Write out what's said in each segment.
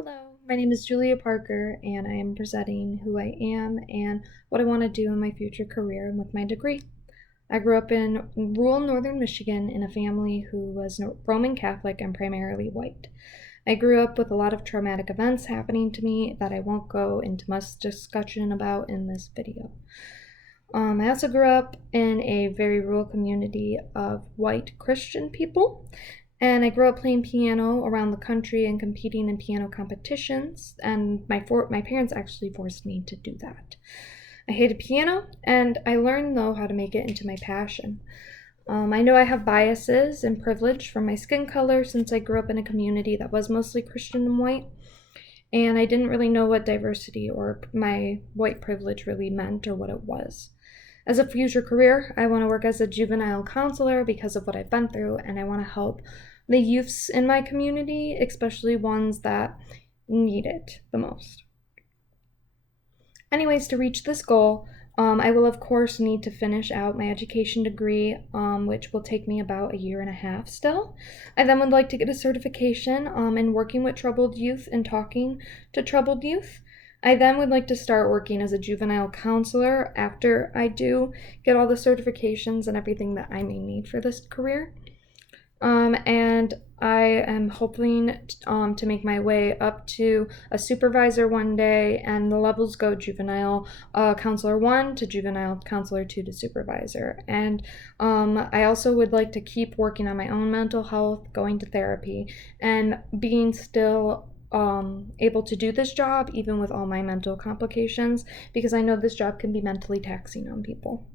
Hello, my name is Julia Parker, and I am presenting who I am and what I want to do in my future career with my degree. I grew up in rural northern Michigan in a family who was Roman Catholic and primarily white. I grew up with a lot of traumatic events happening to me that I won't go into much discussion about in this video. I also grew up in a very rural community of white Christian people, and I grew up playing piano around the country and competing in piano competitions, and my parents actually forced me to do that. I hated piano, and I learned though how to make it into my passion. I know I have biases and privilege from my skin color since I grew up in a community that was mostly Christian and white, and I didn't really know what diversity or my white privilege really meant or what it was. As a future career, I want to work as a juvenile counselor because of what I've been through, and I want to help the youths in my community, especially ones that need it the most. Anyways, to reach this goal, I will of course need to finish out my education degree, which will take me about a year and a half still. I then would like to get a certification in working with troubled youth and talking to troubled youth. I then would like to start working as a juvenile counselor after I do get all the certifications and everything that I may need for this career. And I am hoping to make my way up to a supervisor one day, and the levels go juvenile counselor 1 to juvenile counselor 2 to supervisor. And I also would like to keep working on my own mental health, going to therapy, and being still able to do this job even with all my mental complications, because I know this job can be mentally taxing on people.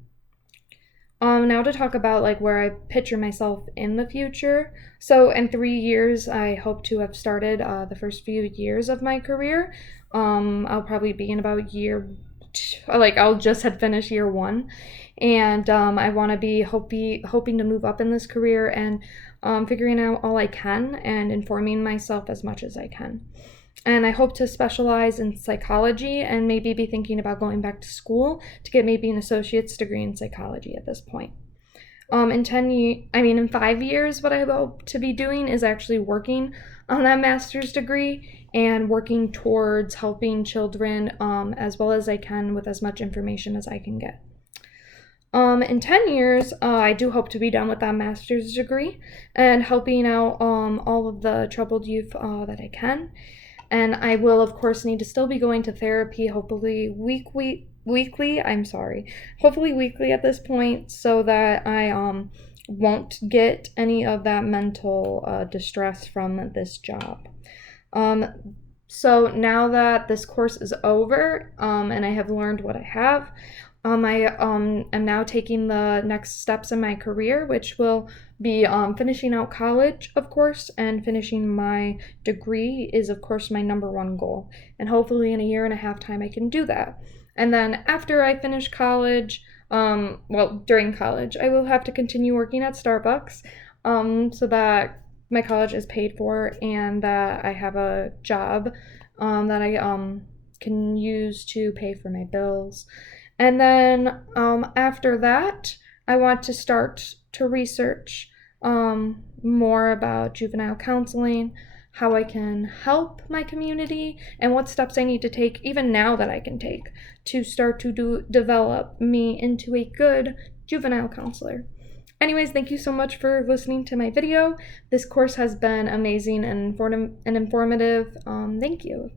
Now to talk about like where I picture myself in the future. So in 3 years, I hope to have started the first few years of my career. I'll probably be in about I'll just have finished year 1, and I want to be hoping to move up in this career and figuring out all I can and informing myself as much as I can. And I hope to specialize in psychology and maybe be thinking about going back to school to get maybe an associate's degree in psychology at this point. In 5 years, what I hope to be doing is actually working on that master's degree and working towards helping children as well as I can with as much information as I can get. In 10 years, I do hope to be done with that master's degree and helping out all of the troubled youth that I can. And I will, of course, need to still be going to therapy, hopefully weekly at this point, so that I won't get any of that mental distress from this job. So now that this course is over and I have learned what I have, I am now taking the next steps in my career, which will be finishing out college, of course, and finishing my degree is, of course, my number one goal. And hopefully in a year and a half time, I can do that. And then after I finish college, during college, I will have to continue working at Starbucks so that my college is paid for and that I have a job that I can use to pay for my bills. And then after that, I want to start to research more about juvenile counseling, how I can help my community, and what steps I need to take, even now that I can take, to start to develop me into a good juvenile counselor. Anyways, thank you so much for listening to my video. This course has been amazing and informative. Thank you.